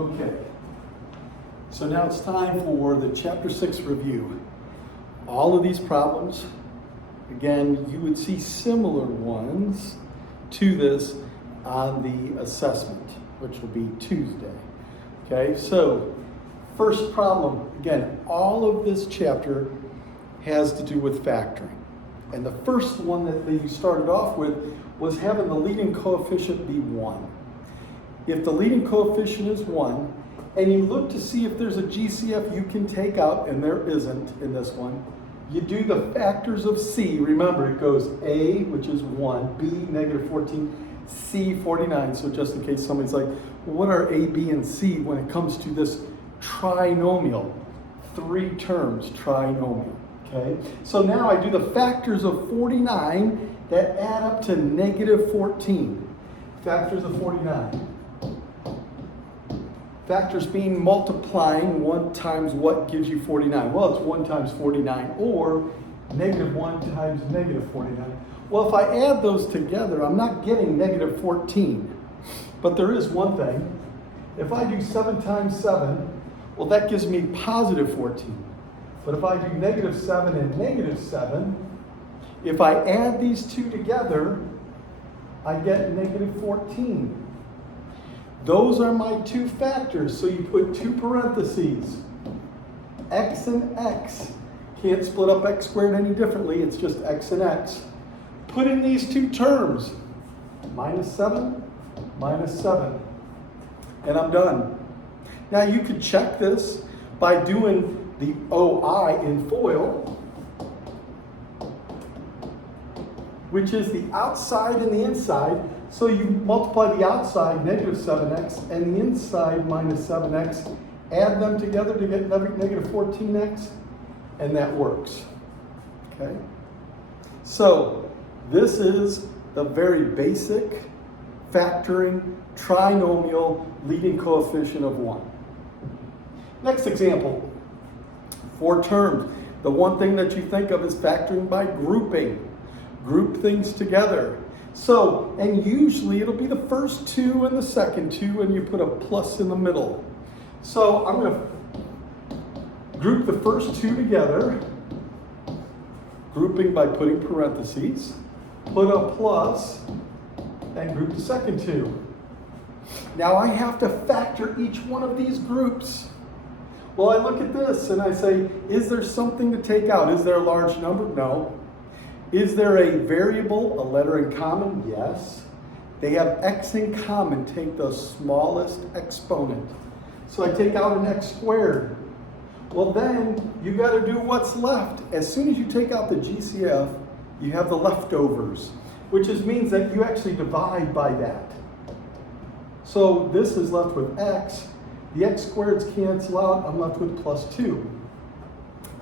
Okay, so now it's time for the Chapter 6 review. All of these problems, again, you would see similar ones to this on the assessment, which will be Tuesday. Okay, so first problem, again, all of this chapter has to do with factoring. And the first one that you started off with was having the leading coefficient be 1. If the leading coefficient is 1, and you look to see if there's a GCF you can take out, and there isn't in this one, you do the factors of C. Remember, it goes A, which is 1, B, negative 14, C, 49. So just in case somebody's like, well, what are A, B, and C when it comes to this trinomial? 3 terms, trinomial. Okay, so now I do the factors of 49 that add up to negative 14. Factors of 49. Factors being multiplying 1 times what gives you 49? Well, it's 1 times 49, or negative 1 times negative 49. Well, if I add those together, I'm not getting negative 14. But there is one thing. If I do 7 times 7, well, that gives me positive 14. But if I do negative 7 and negative 7, if I add these two together, I get negative 14. Those are my 2 factors. So you put 2 parentheses. X and X. Can't split up x squared any differently. It's just x and x. Put in these 2 terms. Minus 7, minus 7. And I'm done. Now you could check this by doing the OI in FOIL, which is the outside and the inside. So you multiply the outside, negative 7x, and the inside, minus 7x. Add them together to get negative 14x, and that works. Okay? So this is the very basic factoring trinomial leading coefficient of 1. Next example. 4 terms. The one thing that you think of is factoring by grouping. Group things together. So, and usually it'll be the first 2 and the second 2, and you put a plus in the middle. So I'm going to group the first 2 together, grouping by putting parentheses, put a plus, and group the second 2. Now I have to factor each one of these groups. Well, I look at this and I say, is there something to take out? Is there a large number? No. Is there a variable, a letter in common? Yes. They have x in common. Take the smallest exponent. So I take out an x squared. Well, then you got to do what's left. As soon as you take out the GCF, you have the leftovers, which means that you actually divide by that. So this is left with x. The x squareds cancel out. I'm left with plus 2.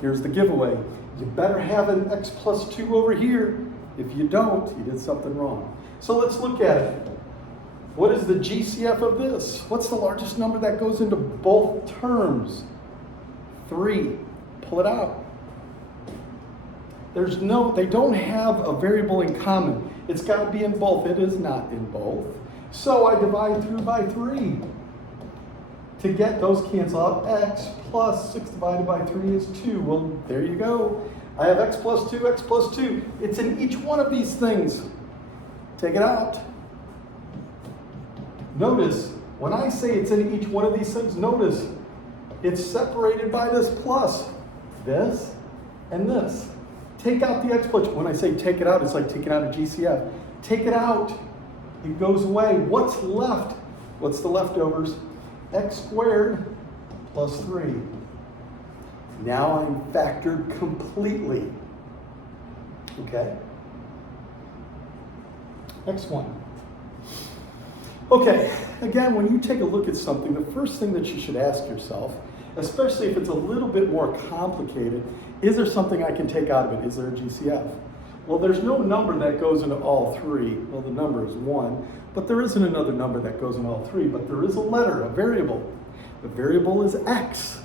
Here's the giveaway. You better have an x plus 2 over here. If you don't, you did something wrong. So let's look at it. What is the GCF of this? What's the largest number that goes into both terms? 3. Pull it out. They don't have a variable in common. It's got to be in both. It is not in both. So I divide through by 3. To get those cancel out, x plus 6 divided by 3 is 2. Well, there you go. I have x plus 2, x plus 2. It's in each one of these things. Take it out. Notice, when I say it's in each one of these things, notice it's separated by this plus. This and this. Take out the x plus. When I say take it out, it's like taking out a GCF. Take it out. It goes away. What's left? What's the leftovers? X squared plus 3. Now I'm factored completely. Okay? Next one. Okay, again, when you take a look at something, the first thing that you should ask yourself, especially if it's a little bit more complicated, is there something I can take out of it? Is there a GCF? Well, there's no number that goes into all 3. Well, the number is 1, but there isn't another number that goes in all 3, but there is a letter, a variable. The variable is x.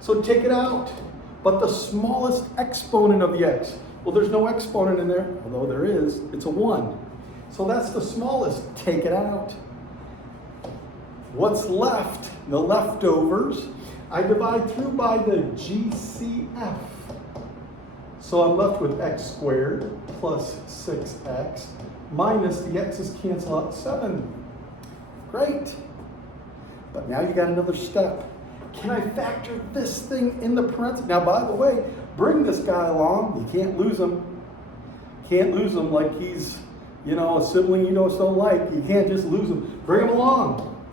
So take it out. But the smallest exponent of the x, well, there's no exponent in there, although there is, it's a 1. So that's the smallest. Take it out. What's left, the leftovers, I divide through by the GCF. So I'm left with x squared plus 6x minus the x's cancel out 7. Great. But now you got another step. Can I factor this thing in the parentheses? Now, by the way, bring this guy along. You can't lose him. Can't lose him like he's, a sibling you just don't like. You can't just lose him. Bring him along.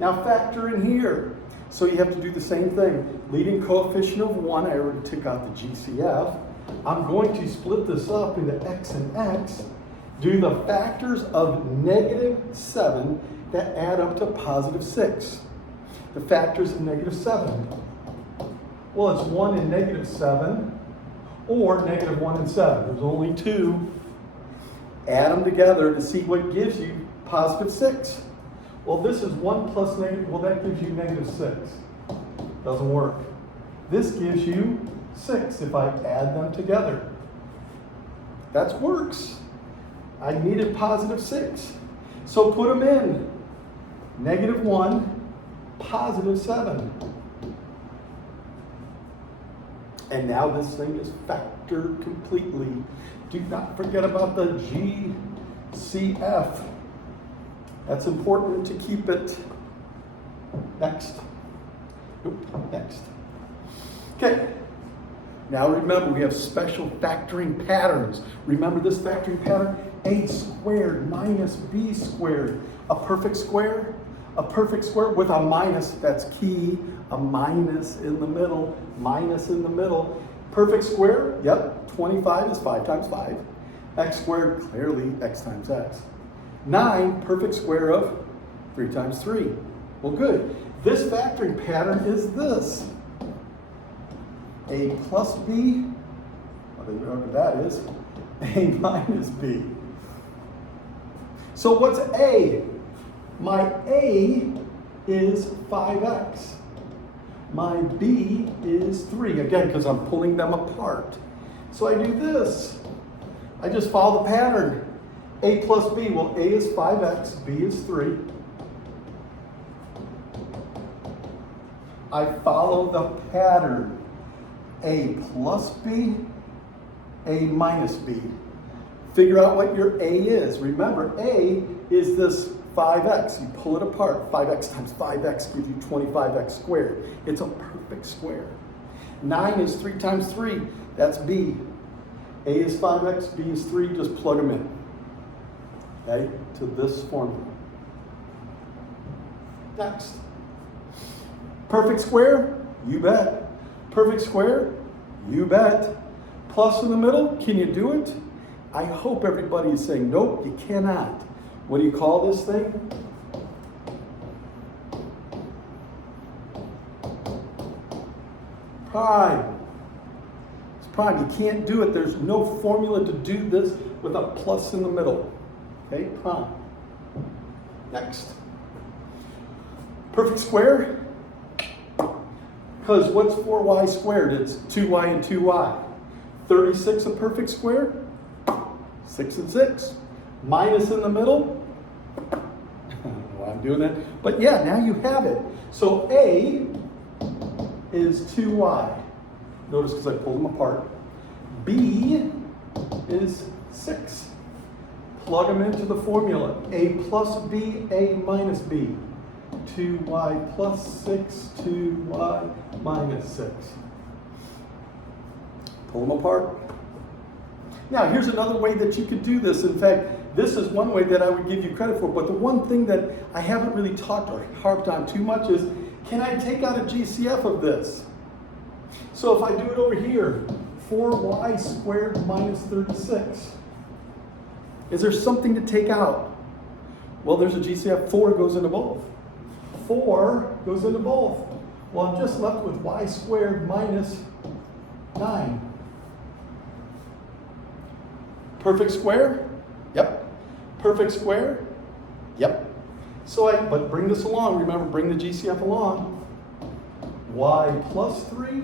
Now factor in here. So you have to do the same thing. Leading coefficient of 1, I already took out the GCF. I'm going to split this up into x and x, do the factors of negative 7 that add up to positive 6. The factors of negative 7. Well, it's 1 and negative 7, or negative 1 and 7. There's only 2. Add them together to see what gives you positive 6. Well, this is 1 plus negative, well, that gives you negative 6. Doesn't work. This gives you 6 if I add them together. That works. I needed positive 6. So put them in. Negative 1, positive 7. And now this thing is factored completely. Do not forget about the GCF. That's important to keep it. Next. Next. Okay. Now remember, we have special factoring patterns. Remember this factoring pattern? A squared minus b squared. A perfect square? A perfect square with a minus, that's key. A minus in the middle. Minus in the middle. Perfect square? Yep. 25 is 5 times 5. X squared, clearly x times x. 9, perfect square of 3 times 3. Well, good. This factoring pattern is this. A plus b, whatever that is, a minus b. So what's a? My a is 5x. My b is 3. Again, because I'm pulling them apart. So I do this. I just follow the pattern. A plus b, well, a is 5x, b is 3. I follow the pattern. A plus b, a minus b. Figure out what your a is. Remember, a is this 5x. You pull it apart. 5x times 5x gives you 25x squared. It's a perfect square. 9 is 3 times 3. That's b. A is 5x, b is 3. Just plug them in. Okay, to this formula. Next. Perfect square? You bet. Perfect square? You bet. Plus in the middle? Can you do it? I hope everybody is saying, nope, you cannot. What do you call this thing? Prime. It's prime. You can't do it. There's no formula to do this with a plus in the middle. Okay, prime. Next. Perfect square? Because what's 4y squared? It's 2y and 2y. 36 a perfect square? 6 and 6. Minus in the middle? I don't know why I'm doing that. But yeah, now you have it. So A is 2y. Notice because I pulled them apart. B is 6. Plug them into the formula. A plus b, a minus b. 2y plus 6, 2y minus 6. Pull them apart. Now, here's another way that you could do this. In fact, this is one way that I would give you credit for. But the one thing that I haven't really talked or harped on too much is, can I take out a GCF of this? So if I do it over here, 4y squared minus 36. Is there something to take out? Well, there's a GCF. 4 goes into both. 4 goes into both. Well, I'm just left with y squared minus 9. Perfect square? Yep. Perfect square? Yep. So but bring this along. Remember, bring the GCF along. Y plus 3,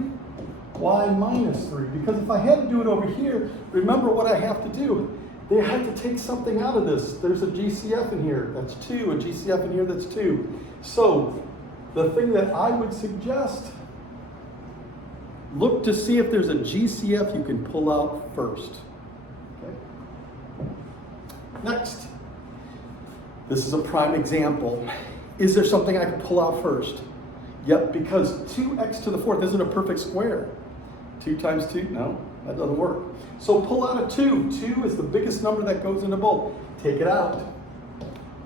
y minus 3. Because if I had to do it over here, remember what I have to do. They had to take something out of this. There's a GCF in here, that's 2. A GCF in here, that's 2. So the thing that I would suggest, look to see if there's a GCF you can pull out first. Okay. Next, this is a prime example. Is there something I can pull out first? Yep, because 2x to the 4th isn't a perfect square. 2 times 2, no, that doesn't work. So pull out a 2. 2 is the biggest number that goes into both. Take it out.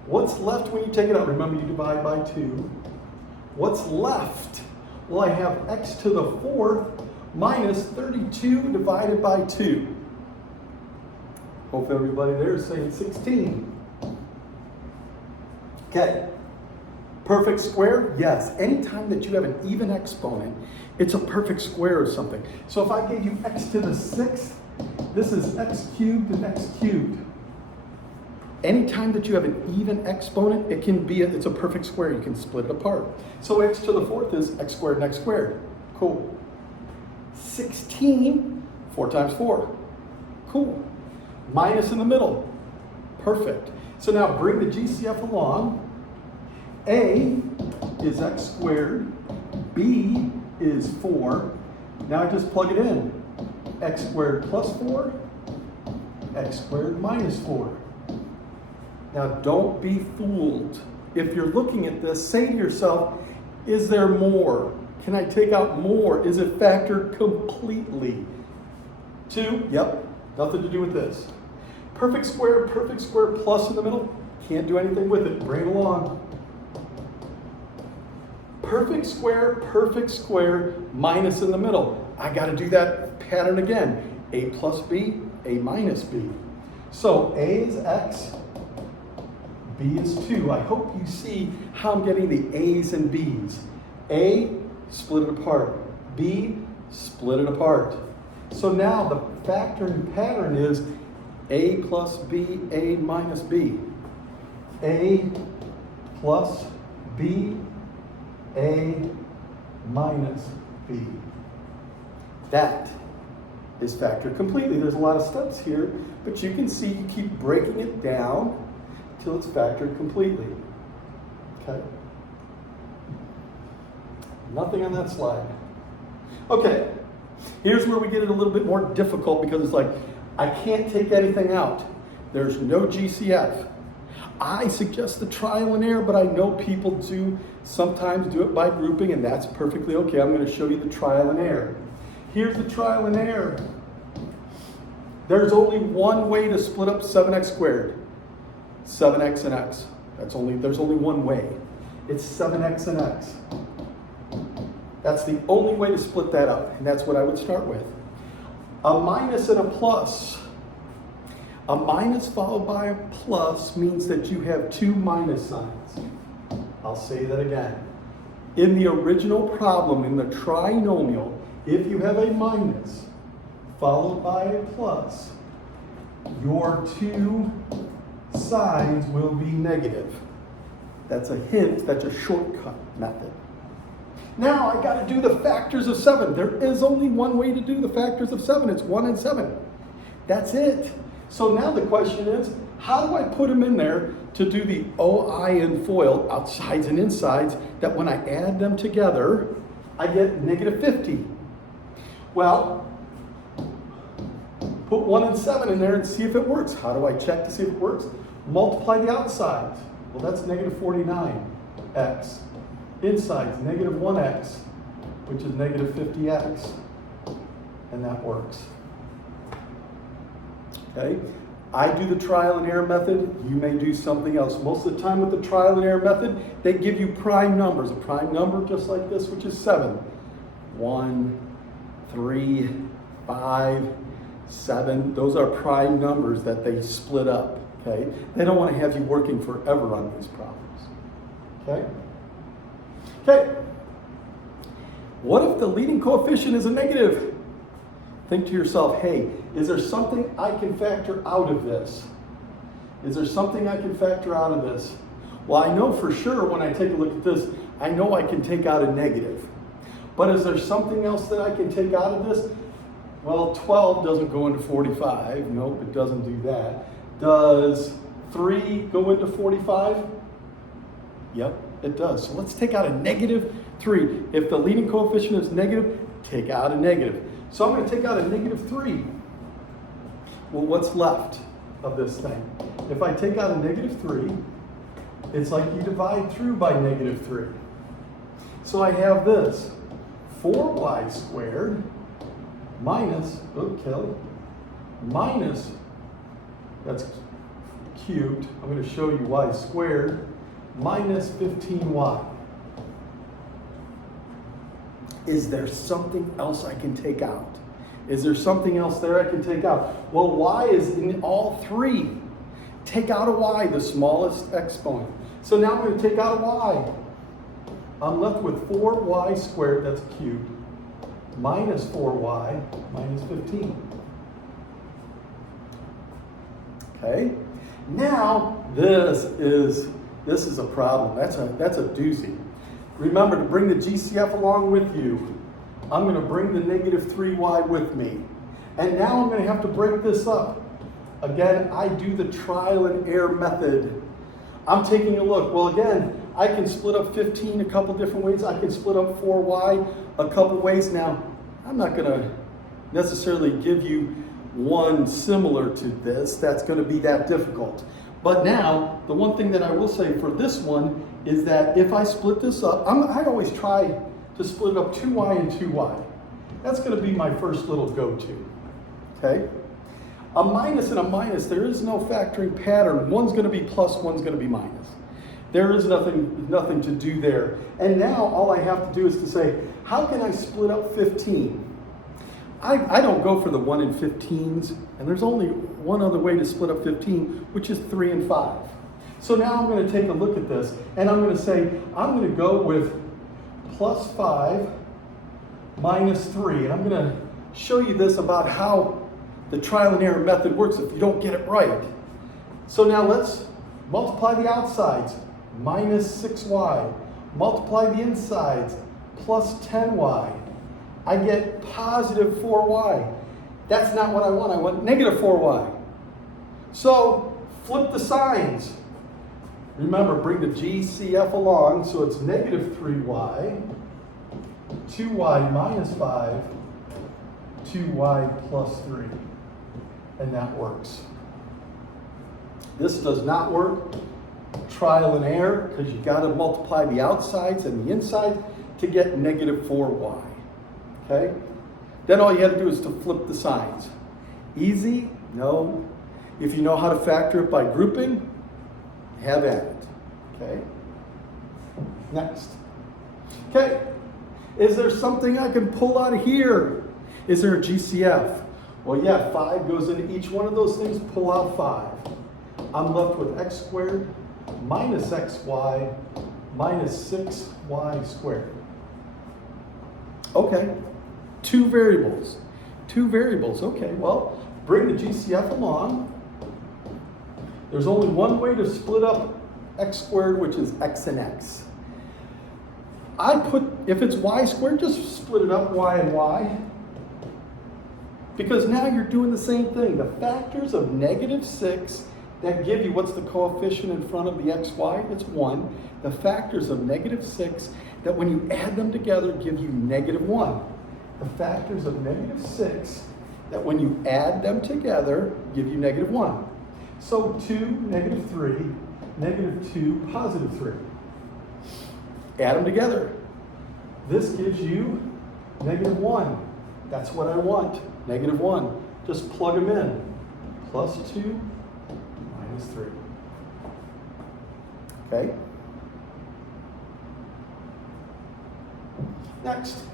What's left when you take it out? Remember, you divide by 2. What's left? Well, I have x to the 4th minus 32 divided by 2. Hope everybody there is saying 16. Okay. Perfect square? Yes. Anytime that you have an even exponent, it's a perfect square of something. So if I gave you x to the 6th, this is x cubed and x cubed. Anytime that you have an even exponent, it's a perfect square. You can split it apart. So x to the 4th is x squared and x squared. Cool. 16, 4 times 4. Cool. Minus in the middle. Perfect. So now bring the GCF along. A is x squared. B is 4. Now I just plug it in. X squared plus 4. X squared minus 4. Now don't be fooled. If you're looking at this, say to yourself, is there more? Can I take out more? Is it factored completely? 2, yep, nothing to do with this. Perfect square plus in the middle, can't do anything with it, bring it along. Perfect square, minus in the middle. I gotta do that pattern again. A plus B, A minus B. So A is x, B is 2. I hope you see how I'm getting the A's and B's. A, split it apart. B, split it apart. So now the factoring pattern is A plus B, A minus B. A plus B, A minus B. That is factored completely. There's a lot of steps here, but you can see you keep breaking it down until it's factored completely. Okay? Nothing on that slide. Okay, here's where we get it a little bit more difficult because it's like, I can't take anything out. There's no GCF. I suggest the trial and error, but I know people do sometimes do it by grouping, and that's perfectly okay. I'm going to show you the trial and error. Here's the trial and error. There's only one way to split up 7x squared. 7x and x. There's only one way. It's 7x and x. That's the only way to split that up, and that's what I would start with. A minus and a plus. A minus followed by a plus means that you have 2 minus signs. I'll say that again. In the original problem, in the trinomial, if you have a minus followed by a plus, your 2 signs will be negative. That's a hint, that's a shortcut method. Now I got to do the factors of 7. There is only one way to do the factors of 7. It's 1 and 7. That's it. So now the question is, how do I put them in there to do the OI and FOIL, outsides and insides, that when I add them together, I get negative 50? Well, put 1 and 7 in there and see if it works. How do I check to see if it works? Multiply the outsides. Well, that's negative 49x. Insides, negative 1x, which is negative 50x. And that works. Okay? I do the trial and error method. You may do something else. Most of the time with the trial and error method, they give you prime numbers. A prime number just like this, which is 7. 1, 3, 5, 7. Those are prime numbers that they split up. Okay? They don't want to have you working forever on these problems. Okay? Okay. What if the leading coefficient is a negative? Think to yourself, hey, is there something I can factor out of this? Is there something I can factor out of this? Well, I know for sure when I take a look at this, I know I can take out a negative. But is there something else that I can take out of this? Well, 12 doesn't go into 45. Nope, it doesn't do that. Does 3 go into 45? Yep, it does. So let's take out a negative 3. If the leading coefficient is negative, take out a negative. So I'm going to take out a negative 3. Well, what's left of this thing? If I take out a negative 3, it's like you divide through by negative 3. So I have this, 4y squared minus, minus, that's cubed, I'm going to show you y squared, minus 15y. Is there something else I can take out? Is there something else there I can take out? Well, y is in all three. Take out a y, the smallest exponent. So now I'm going to take out a y. I'm left with 4y squared, that's cubed, minus 4y, minus 15. Okay? Now, this is a problem. That's a doozy. Remember to bring the GCF along with you. I'm going to bring the negative 3y with me. And now I'm going to have to break this up. Again, I do the trial and error method. I'm taking a look. Well, again, I can split up 15 a couple different ways. I can split up 4y a couple ways. Now, I'm not going to necessarily give you one similar to this. That's going to be that difficult. But now, the one thing that I will say for this one is that if I split this up, I always try to split up 2y and 2y. That's going to be my first little go-to. Okay? A minus and a minus, there is no factoring pattern. One's going to be plus, one's going to be minus. There is nothing to do there. And now all I have to do is to say, how can I split up 15? I don't go for the 1 in 15s, and there's only one other way to split up 15, which is 3 and 5. So now I'm going to take a look at this, and I'm going to say, I'm going to go with plus 5 minus 3. And I'm going to show you this about how the trial and error method works if you don't get it right. So now let's multiply the outsides, minus 6y. Multiply the insides, plus 10y. I get positive 4y. That's not what I want. I want negative 4y. So flip the signs. Remember, bring the GCF along, so it's negative 3y, 2y minus 5, 2y plus 3. And that works. This does not work. Trial and error, because you've got to multiply the outsides and the insides to get negative 4y. Okay? Then all you have to do is to flip the signs. Easy? No. If you know how to factor it by grouping, have at it. Okay? Next. Okay. Is there something I can pull out of here? Is there a GCF? Well, yeah, 5 goes into each one of those things. Pull out 5. I'm left with x squared minus xy minus 6y squared. Okay. Two variables. Okay, well, bring the GCF along. There's only one way to split up x squared, which is x and x. If it's y squared, just split it up, y and y. Because now you're doing the same thing. The factors of negative 6 that give you, what's the coefficient in front of the xy? It's 1. The factors of negative 6 that when you add them together give you negative 1. The factors of negative 6 that when you add them together give you negative 1. So 2, negative 3, negative 2, positive 3. Add them together. This gives you negative 1. That's what I want, negative 1. Just plug them in. Plus 2, minus 3. Okay? Next.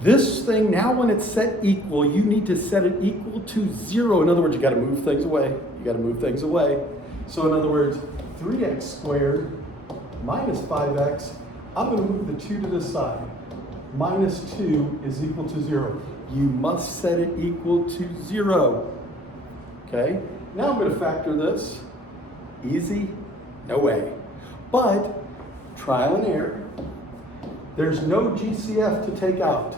This thing, now when it's set equal, you need to set it equal to 0. In other words, you got to move things away. So in other words, 3x squared minus 5x, I'm going to move the 2 to this side. Minus 2 is equal to 0. You must set it equal to 0. Okay? Now I'm going to factor this. Easy? No way. But, trial and error. There's no GCF to take out.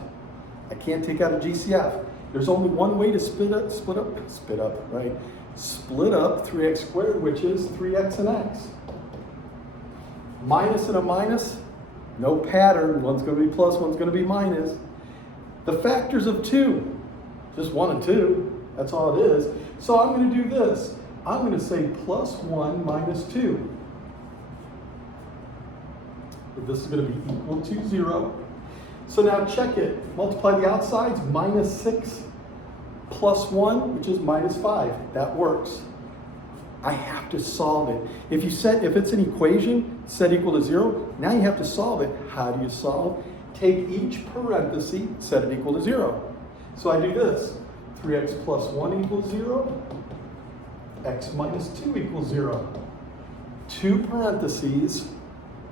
I can't take out a GCF. There's only one way to split up 3x squared, which is 3x and x. Minus and a minus, no pattern. One's going to be plus, one's going to be minus. The factors of 2, just 1 and 2. That's all it is. So I'm going to do this. I'm going to say plus 1 minus 2. This is going to be equal to 0. So now check it. Multiply the outsides, minus 6 plus 1, which is minus 5. That works. I have to solve it. If it's an equation set equal to 0, now you have to solve it. How do you solve? Take each parenthesis, set it equal to 0. So I do this. 3x plus 1 equals 0. X minus 2 equals 0. 2 parentheses,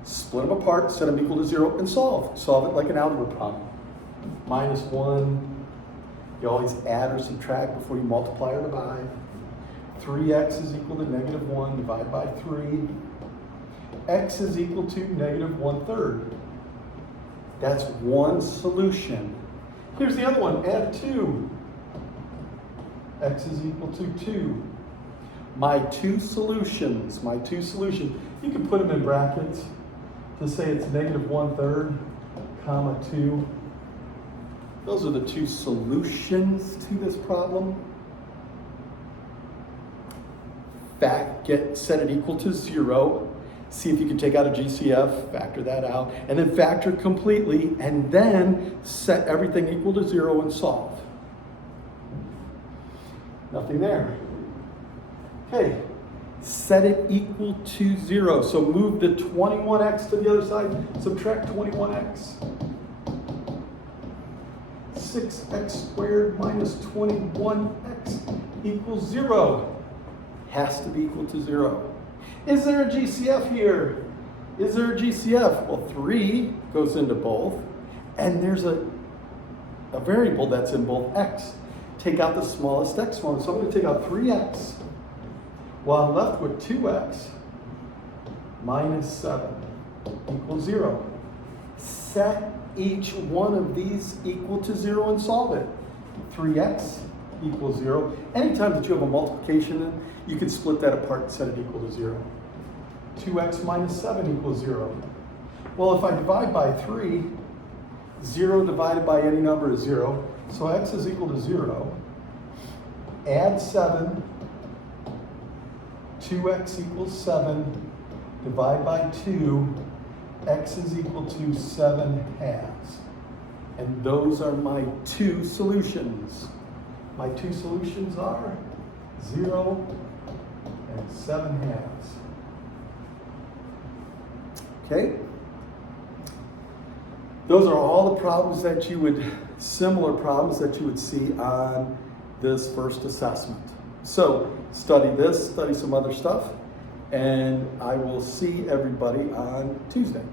split them apart, set them equal to 0, and solve. Solve it like an algebra problem. Minus 1. You always add or subtract before you multiply or divide. 3x is equal to negative 1, divide by 3. X is equal to negative 1/3. That's one solution. Here's the other one, add 2. X is equal to 2. My two solutions, you can put them in brackets to say it's negative 1/3, comma 2. Those are the two solutions to this problem. Set it equal to 0. See if you can take out a GCF, factor that out, and then factor completely, and then set everything equal to 0 and solve. Nothing there. Okay, set it equal to 0. So move the 21x to the other side, subtract 21x. 6x squared minus 21x equals 0. Has to be equal to 0. Is there a GCF here? Is there a GCF? Well, 3 goes into both, and there's a variable that's in both x. Take out the smallest x one. So I'm going to take out 3x. Well, I'm left with 2x minus 7 equals 0. Set each one of these equal to 0 and solve it. 3x equals 0. Anytime that you have a multiplication, you can split that apart and set it equal to 0. 2x minus 7 equals 0. Well, if I divide by 3, 0 divided by any number is 0. So x is equal to 0. Add 7. 2x equals 7. Divide by 2. X is equal to 7/2. And those are my two solutions. My two solutions are 0 and 7/2. Okay? Those are all the problems similar problems that you would see on this first assessment. So study this, study some other stuff, and I will see everybody on Tuesday.